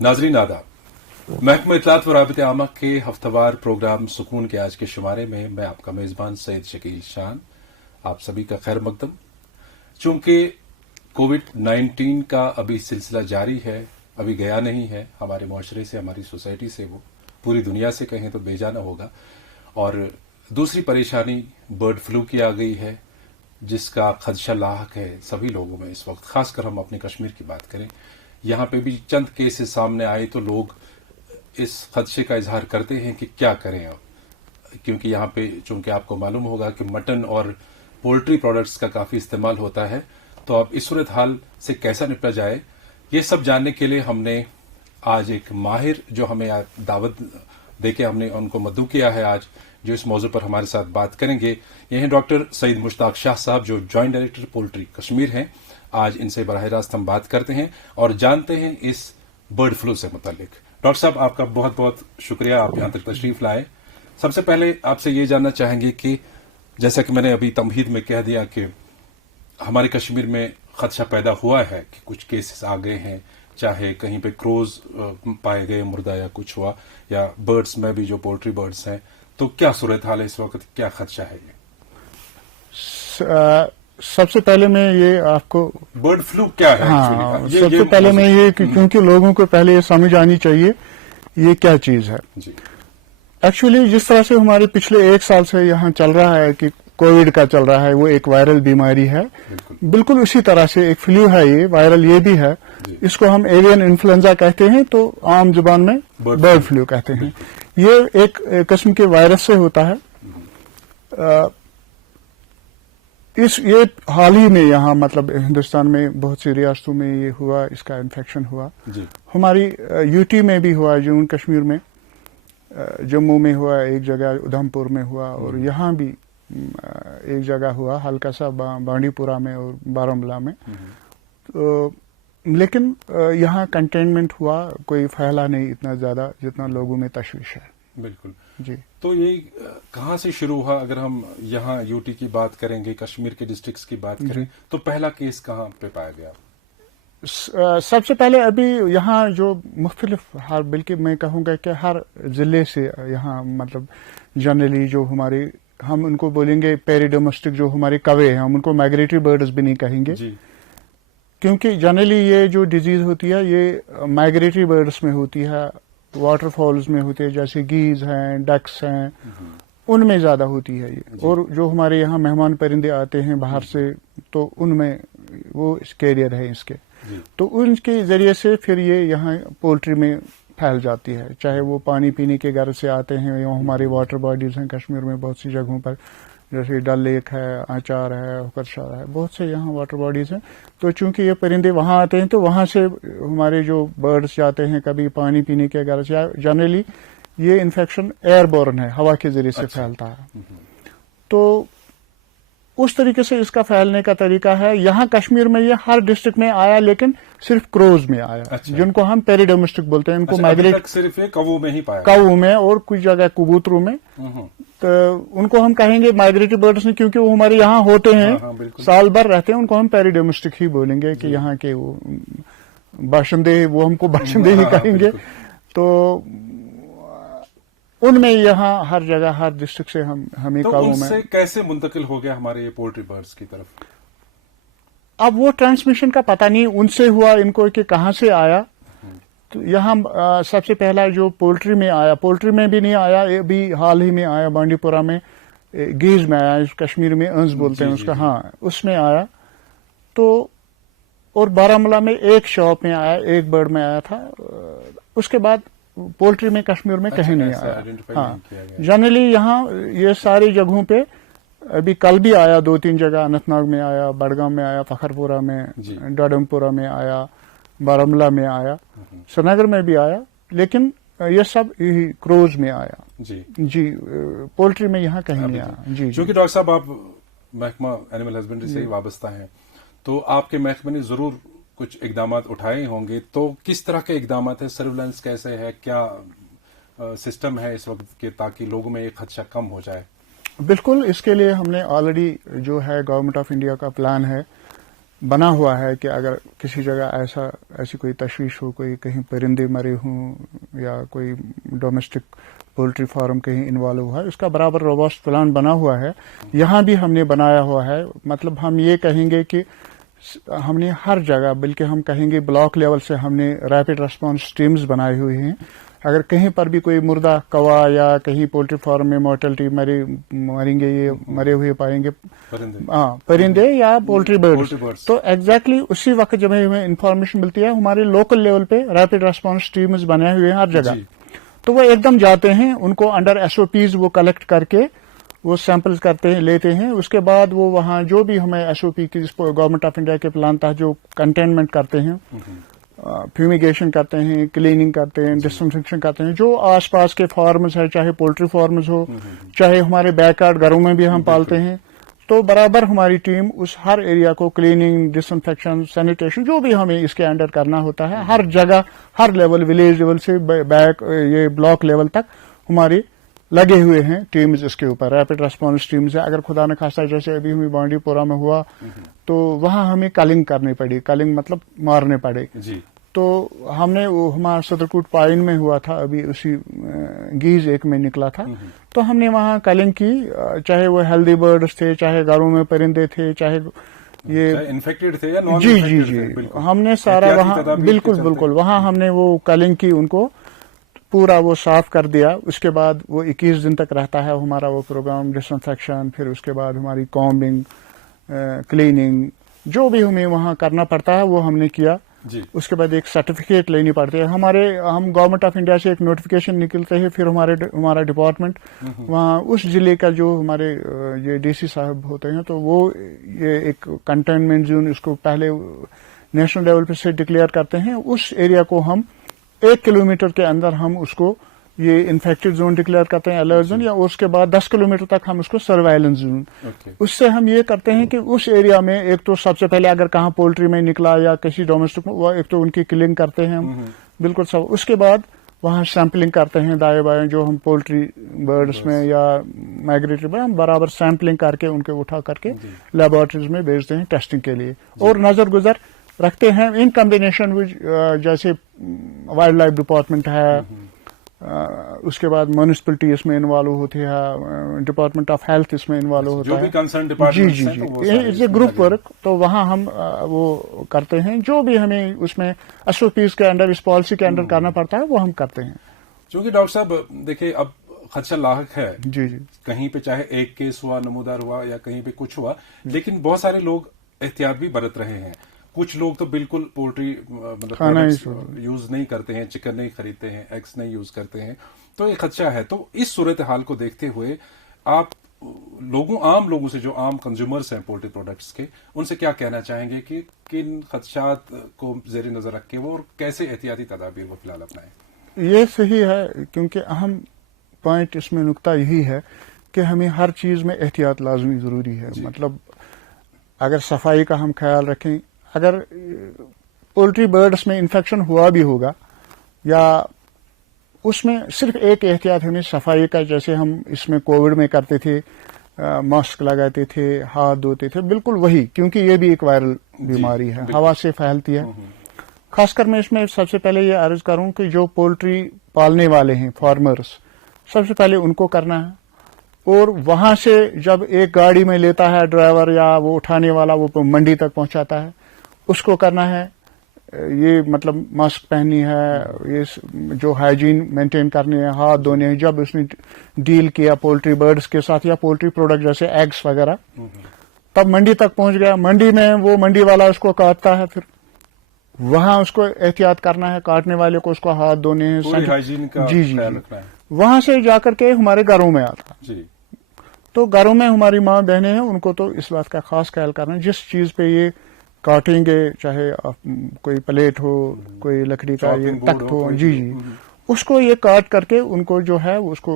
नाजरीन आदाब। महकमा इत्तलात व राबिते आमा के हफ्तावार प्रोग्राम सुकून के आज के शुमारे में मैं आपका मेज़बान सैयद शकील शान आप सभी का खैर मकदम। चूंकि कोविड-19 का अभी सिलसिला जारी है, अभी गया नहीं है हमारे मुआशरे से, हमारी सोसाइटी से, वो पूरी दुनिया से कहें तो बेजाना होगा। और दूसरी परेशानी बर्ड फ्लू की आ गई है, जिसका खदशा लाहक है सभी लोगों में इस वक्त। खासकर हम अपने कश्मीर की बात करें, यहाँ पे भी चंद केसेस सामने आए तो लोग इस खदशे का इजहार करते हैं कि क्या करें अब, क्योंकि यहाँ पे चूंकि आपको मालूम होगा कि मटन और पोल्ट्री प्रोडक्ट्स का काफी इस्तेमाल होता है। तो अब इस सूरत हाल से कैसा निपटा जाए, ये सब जानने के लिए हमने आज एक माहिर जो हमें दावत देके हमने उनको मद्दू किया है आज, जो इस मौजू पर हमारे साथ बात करेंगे। ये हैं डॉक्टर सईद मुश्ताक शाह साहब, जो जॉइंट डायरेक्टर पोल्ट्री कश्मीर हैं। आज इनसे बराह रास्त हम बात करते हैं और जानते हैं इस बर्ड फ्लू से मुतालिक। डॉक्टर साहब, आपका बहुत बहुत शुक्रिया, आप यहाँ तक तशरीफ लाए। सबसे पहले आपसे ये जानना चाहेंगे कि जैसा कि मैंने अभी तमहीद में कह दिया कि हमारे कश्मीर में खदशा पैदा हुआ है कि कुछ केसेस आ गए हैं, चाहे कहीं पे क्रोज पाए गए मुर्दा या कुछ हुआ, या बर्ड्स में भी जो पोल्ट्री बर्ड्स हैं, तो क्या सूरत हाल है इस वक्त, क्या खदशा है ये? सबसे पहले मैं ये आपको बर्ड फ्लू क्या है? हाँ, सबसे पहले मैं ये क्योंकि लोगों को पहले ये समझ आनी चाहिए ये क्या चीज है। एक्चुअली जिस तरह से हमारे पिछले एक साल से यहाँ चल रहा है कि कोविड का चल रहा है, वो एक वायरल बीमारी है, बिल्कुल उसी तरह से एक फ्लू है, ये वायरल ये भी है। इसको हम एवियन इन्फ्लुएंजा कहते हैं, तो आम जुबान में बर्ड फ्लू कहते हैं। ये एक किस्म के वायरस से होता है। ये हाल ही में यहाँ मतलब हिंदुस्तान में बहुत सी रियासतों में ये हुआ, इसका इन्फेक्शन हुआ। हमारी यूटी में भी हुआ, जम्मू कश्मीर में, जम्मू में हुआ एक जगह, उधमपुर में हुआ, और यहाँ भी एक जगह हुआ हल्का सा बांडीपुरा में और बारामूला में। तो लेकिन यहाँ कंटेनमेंट हुआ, कोई फैला नहीं इतना ज्यादा जितना लोगों में तशवीश है। बिल्कुल जी। तो ये कहाँ से शुरू हुआ? अगर हम यहाँ यूटी की बात करेंगे, कश्मीर के डिस्ट्रिक्ट्स की बात करें, तो पहला केस कहाँ पे पाया गया? सबसे पहले अभी यहाँ जो मुख्तलिफ, हर बल्कि मैं कहूँगा कि हर जिले से यहाँ मतलब जनरली जो हमारे, हम उनको बोलेंगे पेरीडोमेस्टिक, जो हमारे कौवे हैं, हम उनको माइग्रेटरी बर्ड्स भी नहीं कहेंगे, क्योंकि जनरली ये जो डिजीज होती है ये माइग्रेटरी बर्ड्स में होती है, वाटरफॉल्स में होते हैं, जैसे गीज हैं, डक्स हैं, उनमें ज्यादा होती है ये। और जो हमारे यहाँ मेहमान परिंदे आते हैं बाहर से, तो उनमें वो कैरियर है इसके, तो उनके जरिए से फिर ये यहाँ पोल्ट्री में फैल जाती है। चाहे वो पानी पीने के घर से आते हैं, या हमारे वाटर बॉडीज हैं कश्मीर में बहुत सी जगहों पर, जैसे डल लेक है, आचार है, हुकरशाह है, बहुत से यहाँ वाटर बॉडीज हैं। तो चूंकि ये परिंदे वहां आते हैं, तो वहां से हमारे जो बर्ड्स जाते हैं कभी पानी पीने के घर से, जनरली ये इन्फेक्शन एयरबोर्न है, हवा के जरिए से फैलता है। तो उस तरीके से इसका फैलने का तरीका है। यहाँ कश्मीर में ये हर डिस्ट्रिक्ट में आया, लेकिन सिर्फ क्रोज में आया, जिनको हम पेरीडोमेस्टिक बोलते हैं। इनको माइग्रेट सिर्फ कौवों में ही पाया, कौवों में और कुछ जगह कबूतरों में। तो उनको हम कहेंगे माइग्रेटरी बर्ड्स नहीं, क्योंकि वो हमारे यहाँ होते हैं, साल भर रहते हैं, उनको हम पेरीडोमेस्टिक ही बोलेंगे कि यहाँ के वो बाशिंदे, वो हमको बाशिंदे ही कहेंगे। तो उनमें यहाँ हर जगह, हर डिस्ट्रिक्ट से हमें तो कौवों में कैसे मुंतकिल हो गया हमारे ये पोल्ट्री बर्ड्स की तरफ? अब वो ट्रांसमिशन का पता नहीं उनसे हुआ इनको कि कहाँ से आया। तो यहाँ सबसे पहला जो पोल्ट्री में आया, पोल्ट्री में भी नहीं आया, ये भी हाल ही में आया, बांडीपुरा में, गीज में आया, कश्मीर में अंस बोलते हैं उसका, हाँ, उसमें आया। तो और बारामूला में एक शॉप में आया, एक बर्ड में आया था। उसके बाद पोल्ट्री में कश्मीर में कहीं नहीं आया। हाँ, जनरली यहाँ ये सारी जगहों पे, अभी कल भी आया 2-3 जगह, अनंतनाग में आया, बडगाम में आया, फखरपुरा में, डाडमपुरा में आया, बारामूला में आया, श्रीनगर में भी आया, लेकिन ये सब यही क्रोज में आया। जी, पोल्ट्री में यहाँ कहीं नहीं आया। जी, क्योंकि डॉक्टर साहब आप महकमा एनिमल हस्बेंड्री से ही वाबस्ता हैं, तो आपके महकमे ने जरूर कुछ इकदाम उठाए होंगे। तो किस तरह के इकदाम है? सर्विलांस कैसे है? क्या सिस्टम है इस वक्त के, ताकि लोगों में ये खदशा कम हो जाए? बिल्कुल, इसके लिए हमने ऑलरेडी जो है गवर्नमेंट ऑफ इंडिया का प्लान है, بنا ہوا ہے کہ اگر کسی جگہ ایسی کوئی تشویش ہو, کوئی کہیں پرندے مرے ہوں یا کوئی ڈومیسٹک پولٹری فارم کہیں انوالو ہوا ہے, اس کا برابر روبسٹ پلان بنا ہوا ہے. یہاں بھی ہم نے بنایا ہوا ہے. مطلب ہم یہ کہیں گے کہ ہم نے ہر جگہ, بلکہ ہم کہیں گے بلاک لیول سے ہم نے ریپڈ ریسپانس ٹیمز بنائے ہوئے ہیں. اگر کہیں پر بھی کوئی مردہ کوا یا کہیں پولٹری فارم میں مورٹلٹی مریں گے, یہ مرے ہوئے پائیں گے پرندے یا پولٹری برڈز, تو ایگزیکٹلی اسی وقت جب ہمیں انفارمیشن ملتی ہے, ہمارے لوکل لیول پہ ریپڈ ریسپانس ٹیمز بنے ہوئے ہیں ہر جگہ, تو وہ ایک دم جاتے ہیں, ان کو انڈر ایس او پیز وہ کلیکٹ کر کے وہ سیمپلز کرتے ہیں, لیتے ہیں. اس کے بعد وہ وہاں جو بھی ہمیں ایس او پی کی گورنمنٹ آف انڈیا کے پلان تھا جو کنٹینمنٹ کرتے ہیں, فیومیگیشن کرتے ہیں, کلیننگ کرتے ہیں, ڈسانفیکشن کرتے ہیں, جو آس پاس کے فارمز ہیں, چاہے پولٹری فارمز ہو, چاہے ہمارے بیک یارڈ گھروں میں بھی ہم پالتے ہیں, تو برابر ہماری ٹیم اس ہر ایریا کو کلیننگ, ڈسانفیکشن, سینیٹیشن جو بھی ہمیں اس کے انڈر کرنا ہوتا ہے, ہر جگہ ہر لیول, ولیج لیول سے بیک یہ بلاک لیول تک ہماری لگے ہوئے ہیں ٹیمز اس کے اوپر, ریپڈ ریسپانس ٹیمز ہیں. اگر خدا نخواستہ جیسے ابھی ہمیں بانڈی پورہ میں ہوا تو وہاں ہمیں کلنگ کرنی پڑی, کلنگ مطلب مارنے پڑے. تو ہم نے وہ ہمارا صدرکوٹ پائن میں ہوا تھا, ابھی اسی گیز ایک میں نکلا تھا, تو ہم نے وہاں کلنگ کی, چاہے وہ ہیلدی برڈز تھے, چاہے گھروں میں پرندے تھے, چاہے یہ انفیکٹڈ تھے یا نان جی انفیکٹڈ جی تھے, جی ہم نے سارا وہاں بالکل وہاں ہم نے وہ کلنگ کی, ان کو پورا وہ صاف کر دیا. اس کے بعد وہ 21 دن تک رہتا ہے ہمارا وہ پروگرام, ڈسانفیکشن, پھر اس کے بعد ہماری کومبنگ, کلیننگ, جو بھی ہمیں وہاں کرنا پڑتا ہے وہ ہم نے کیا. اس کے بعد ایک سرٹیفکیٹ لینی پڑتی ہے ہم گورنمنٹ آف انڈیا سے ایک نوٹیفیکیشن نکلتے ہیں, پھر ہمارا ڈپارٹمنٹ وہاں اس ضلع کا جو ہمارے یہ ڈی سی صاحب ہوتے ہیں, تو وہ یہ ایک کنٹینمنٹ زون اس کو پہلے نیشنل لیول پہ سے ڈکلیئر کرتے ہیں. اس ایریا کو ہم 1 کلومیٹر کے اندر ہم اس کو یہ انفیکٹڈ زون ڈکلیئر کرتے ہیں, الرٹ زون, یا اس کے بعد 10 کلومیٹر تک ہم اس کو سرویلنس زون. اس سے ہم یہ کرتے ہیں کہ اس ایریا میں ایک تو سب سے پہلے اگر کہاں پولٹری میں نکلا یا کسی ڈومیسٹک میں, وہ ایک تو ان کی کلنگ کرتے ہیں ہم بالکل سب. اس کے بعد وہاں سیمپلنگ کرتے ہیں دائیں بائیں, جو ہم پولٹری برڈس میں یا مائگریٹری میں, ہم برابر سیمپلنگ کر کے ان کے اٹھا کر کے لیبارٹریز میں بھیجتے ہیں ٹیسٹنگ کے لیے, اور نظر گزر رکھتے ہیں ان کمبینیشن جیسے وائلڈ لائف ڈپارٹمنٹ ہے, اس کے بعد میونسپلٹی اس میں انوالو ہوتی ہے, ڈپارٹمنٹ آف ہیلتھ اس میں انوالو ہوتا ہے. جی جی جی اٹس اے گروپ ورک. تو وہاں ہم وہ کرتے ہیں, جو بھی ہمیں اس میں ایس او پیز کے انڈر, اس پالیسی کے انڈر کرنا پڑتا ہے وہ ہم کرتے ہیں. چونکہ ڈاکٹر صاحب دیکھیں اب خدشہ لاحق ہے, جی جی کہیں پہ چاہے ایک کیس ہوا, نمودار ہوا, یا کہیں پہ کچھ ہوا, لیکن بہت سارے لوگ احتیاط بھی برت رہے ہیں. کچھ لوگ تو بالکل پولٹری مطلب یوز نہیں کرتے ہیں, چکن نہیں خریدتے ہیں, ایگس نہیں یوز کرتے ہیں, تو یہ خدشہ ہے. تو اس صورتحال کو دیکھتے ہوئے آپ عام لوگوں سے, جو عام کنزیومرز ہیں پولٹری پروڈکٹس کے, ان سے کیا کہنا چاہیں گے کہ کن خدشات کو زیر نظر رکھ کے وہ اور کیسے احتیاطی تدابیر وہ فی الحال اپنائیں؟ یہ صحیح ہے, کیونکہ اہم پوائنٹ اس میں نقطہ یہی ہے کہ ہمیں ہر چیز میں احتیاط لازمی ضروری ہے. مطلب اگر صفائی کا ہم خیال رکھیں, اگر پولٹری برڈس میں انفیکشن ہوا بھی ہوگا, یا اس میں صرف ایک احتیاط ہمیں صفائی کا, جیسے ہم اس میں کووڈ میں کرتے تھے, ماسک لگاتے تھے, ہاتھ دھوتے تھے, بالکل وہی, کیونکہ یہ بھی ایک وائرل بیماری ہے, ہوا سے پھیلتی ہے. خاص کر میں اس میں سب سے پہلے یہ عرض کروں کہ جو پولٹری پالنے والے ہیں, فارمرز, سب سے پہلے ان کو کرنا ہے. اور وہاں سے جب ایک گاڑی میں لیتا ہے ڈرائیور یا وہ اٹھانے والا, وہ منڈی تک پہنچاتا ہے, اس کو کرنا ہے یہ, مطلب ماسک پہننی ہے, یہ جو ہائیجین مینٹین کرنی ہے, ہاتھ دھونے ہیں. جب اس نے ڈیل کیا پولٹری برڈز کے ساتھ یا پولٹری پروڈکٹ جیسے ایگس وغیرہ, تب منڈی تک پہنچ گیا, منڈی میں وہ منڈی والا اس کو کاٹتا ہے, پھر وہاں اس کو احتیاط کرنا ہے, کاٹنے والے کو اس کو ہاتھ دھونے ہیں. جی جی وہاں سے جا کر کے ہمارے گھروں میں آتا. تو گھروں میں ہماری ماں بہنیں ہیں, ان کو تو اس بات کا خاص خیال کرنا ہے, جس چیز پہ یہ کاٹیں گے, چاہے کوئی پلیٹ ہو, کوئی لکڑی کا یہ تخت ہو, جی جی, اس کو یہ کاٹ کر کے ان کو جو ہے اس کو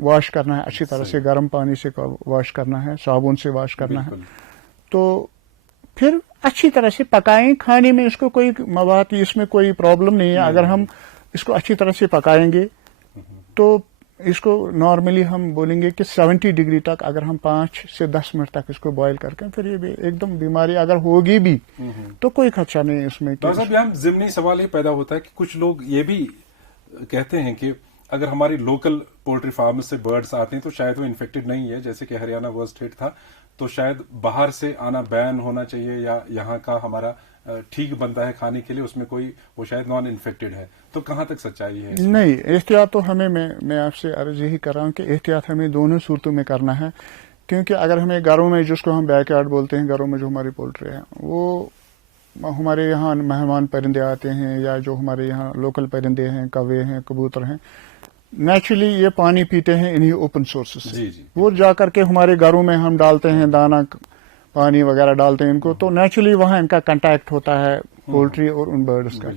واش کرنا ہے اچھی طرح سے, گرم پانی سے واش کرنا ہے, صابن سے واش کرنا ہے. تو پھر اچھی طرح سے پکائیں. کھانے میں اس کو کوئی مواد, اس میں کوئی پرابلم نہیں ہے. اگر ہم اس کو اچھی طرح سے پکائیں گے تو इसको नॉर्मली हम बोलेंगे कि 70 डिग्री तक अगर हम 5 से 10 मिनट तक इसको बॉयल करके फिर ये भी एकदम बीमारी अगर होगी भी तो कोई खर्चा नहीं है इसमें। डॉक्टर साहब यहाँ ज़िमनी सवाल ये पैदा होता है कि कुछ लोग ये भी कहते हैं कि अगर हमारी लोकल पोल्ट्री फार्म से बर्ड्स आते हैं तो शायद वो इन्फेक्टेड नहीं है, जैसे कि हरियाणा वर्स्ट स्टेट था, तो शायद बाहर से आना बैन होना चाहिए या यहाँ का हमारा ठीक बनता है खाने के लिए, उसमें कोई वो शायद नॉन इन्फेक्टेड है, तो कहाँ तक सच्चाई है इसमें? नहीं, एहतियात तो हमें मैं आपसे अर्ज यही कर रहा हूँ कि एहतियात हमें दोनों सूरतों में करना है, क्योंकि अगर हमें घरों में, जिसको हम बैकयार्ड बोलते हैं, घरों में जो हमारी पोल्ट्री है वो हमारे यहाँ मेहमान परिंदे आते हैं या जो हमारे यहाँ लोकल परिंदे हैं, कौवे हैं, कबूतर हैं, नेचुरली ये पानी पीते हैं इन्हीं ओपन सोर्सेस से। वो जा करके हमारे घरों में हम डालते हैं दाना पानी वगैरह डालते हैं इनको, तो नेचुरली वहाँ इनका कांटेक्ट होता है पोल्ट्री और उन बर्ड्स का,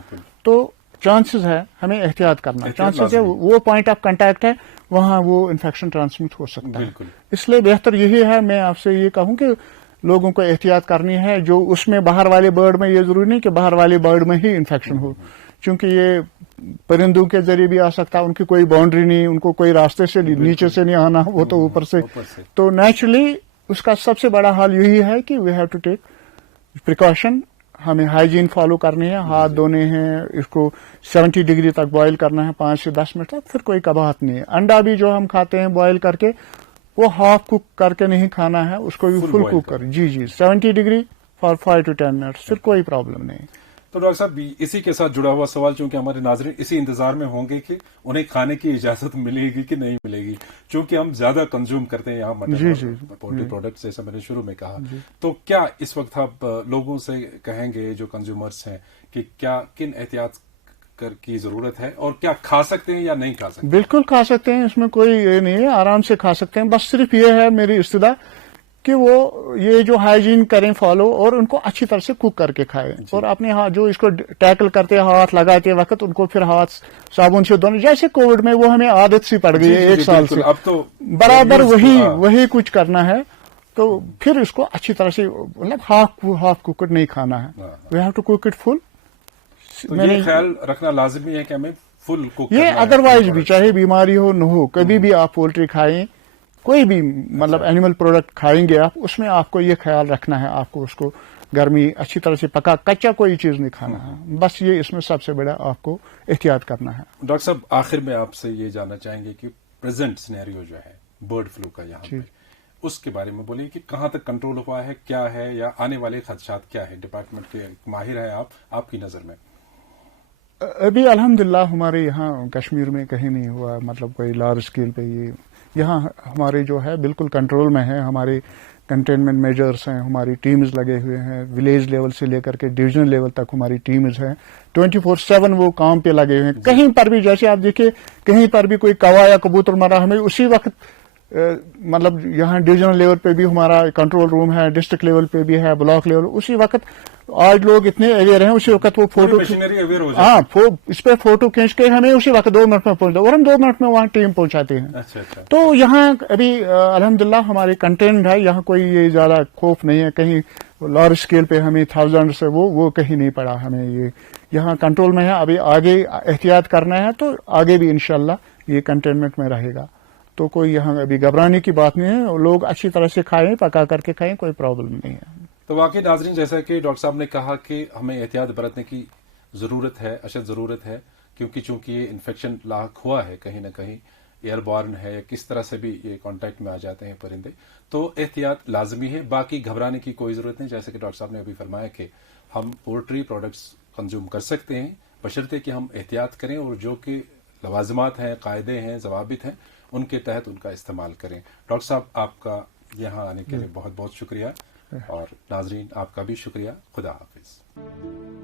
तो चांसेस है हमें एहतियात करना, चांसेस है वो पॉइंट ऑफ कांटेक्ट है वहाँ वो इन्फेक्शन ट्रांसमिट हो सकता है। इसलिए बेहतर यही है, मैं आपसे ये कहूँ कि लोगों को एहतियात करनी है। जो उसमें बाहर वाले बर्ड में ये जरूरी नहीं कि बाहर वाले बर्ड में ही इन्फेक्शन हो, क्योंकि ये परिंदों के जरिए भी आ सकता है, उनकी कोई बाउंड्री नहीं, उनको कोई रास्ते से नीचे से नहीं आना, वो तो ऊपर से। तो नेचुरली उसका सबसे बड़ा हाल यही है कि we have to take precaution, हमें हाइजीन फॉलो करनी है, हाथ धोने हैं, इसको 70 डिग्री तक बॉयल करना है 5 से 10 मिनट तक, फिर कोई कबाहत नहीं है। अंडा भी जो हम खाते हैं बॉयल करके वो हाफ कुक करके नहीं खाना है, उसको भी फुल कुक कर, जी 70 डिग्री फॉर 5 to 10 मिनट्स, फिर कोई प्रॉब्लम नहीं। तो डॉक्टर साहब इसी के साथ जुड़ा हुआ सवाल, चूंकि हमारे नाज़रीन इसी इंतजार में होंगे कि उन्हें खाने की इजाजत मिलेगी कि नहीं मिलेगी, चूंकि हम ज्यादा कंज्यूम करते हैं यहाँ मटन पोल्ट्री प्रोडक्ट्स, जैसा मैंने शुरू में कहा, तो क्या इस वक्त आप लोगों से कहेंगे जो कंज्यूमर्स हैं कि क्या किन एहतियात की जरूरत है और क्या खा सकते हैं या नहीं खा सकते? बिल्कुल खा सकते हैं, इसमें कोई ये नहीं है, आराम से खा सकते हैं। बस सिर्फ ये है मेरी इस्तदा कि वो ये जो हाइजीन करें फॉलो और उनको अच्छी तरह से कुक करके खाएं, और अपने हाथ जो इसको टैकल करते हैं हाथ लगाते वक्त उनको फिर हाथ साबुन से धोने, जैसे कोविड में वो हमें आदत सी पड़ गई है 1 साल से, अब तो बराबर वही कुछ करना है। तो फिर इसको अच्छी तरह से, मतलब हाफ कुकड नहीं खाना है, we have to cook it full. तो ये ख्याल रखना लाजमी है कि हमें फुल कुक, ये अदरवाइज भी चाहे बीमारी हो न हो, कभी भी आप पोल्ट्री खाएं, कोई भी मतलब एनिमल प्रोडक्ट खाएंगे आप, उसमें आपको ये ख्याल रखना है, आपको उसको गर्मी अच्छी तरह से पका, कच्चा कोई चीज नहीं खाना है। बस ये इसमें सबसे बड़ा आपको एहतियात करना है। डॉक्टर साहब आखिर में आपसे ये जानना चाहेंगे कि प्रेजेंट सिनेरियो जो है बर्ड फ्लू का यहाँ पे, उसके बारे में बोलिए कि कहाँ तक कंट्रोल हुआ है, क्या है, या आने वाले खदशात क्या है? डिपार्टमेंट के माहिर हैं आप, आपकी नजर में। अभी अल्हम्दुलिल्लाह हमारे यहाँ कश्मीर में कहीं नहीं हुआ, मतलब कोई लार्ज स्केल पे ये यहाँ हमारे जो है बिल्कुल कंट्रोल में है। हमारे कंटेनमेंट मेजर्स हैं, हमारी टीम्स लगे हुए हैं, विलेज लेवल से लेकर के डिवीजन लेवल तक हमारी टीम्स हैं, 24/7 वो काम पे लगे हुए हैं। कहीं पर भी जैसे आप देखिए, कहीं पर भी कोई कौवा या कबूतर मरा, हमें उसी वक्त मतलब यहाँ डिवीजनल लेवल पे भी हमारा कंट्रोल रूम है, डिस्ट्रिक्ट लेवल पे भी है, ब्लॉक लेवल, उसी वक्त आज लोग इतने अवेयर हैं, उसी वक्त वो फोटो, इस पे फोटो खींच के हमें उसी वक्त 2 मिनट में पहुंचता है और हम 2 मिनट में वहाँ टीम पहुंचाते हैं। अच्छा। तो यहाँ अभी अल्हम्दुलिल्लाह हमारे कंटेंट है, यहाँ कोई ये ज्यादा खौफ नहीं है, कहीं लार्ज स्केल पे हमें 1000 से वो कहीं नहीं पड़ा हमें, ये यहाँ कंट्रोल में है। अभी आगे एहतियात करना है तो आगे भी इंशाल्लाह ये कंटेनमेंट में रहेगा, तो कोई यहाँ अभी घबराने की बात नहीं है। लोग अच्छी तरह से खाएं, पका करके खाएं, कोई प्रॉब्लम नहीं है। तो वाकई नाजरीन, जैसा कि डॉक्टर साहब ने कहा कि हमें एहतियात बरतने की जरूरत है, अशद जरूरत है, क्योंकि चूंकि ये इन्फेक्शन लाक हुआ है, कहीं ना कहीं एयरबॉर्न है या किस तरह से भी ये कांटेक्ट में आ जाते हैं परिंदे, तो एहतियात लाजमी है। बाकी घबराने की कोई जरूरत नहीं, जैसे कि डॉक्टर साहब ने अभी फरमाया कि हम पोल्ट्री प्रोडक्ट्स कंज्यूम कर सकते हैं, बशर्ते कि हम एहतियात करें और जो कि लवाजमात हैं, कायदे हैं, जवाबित हैं, उनके तहत उनका इस्तेमाल करें। डॉक्टर साहब आपका यहाँ आने के लिए बहुत बहुत शुक्रिया, और नाजरीन आपका भी शुक्रिया। खुदा हाफिज।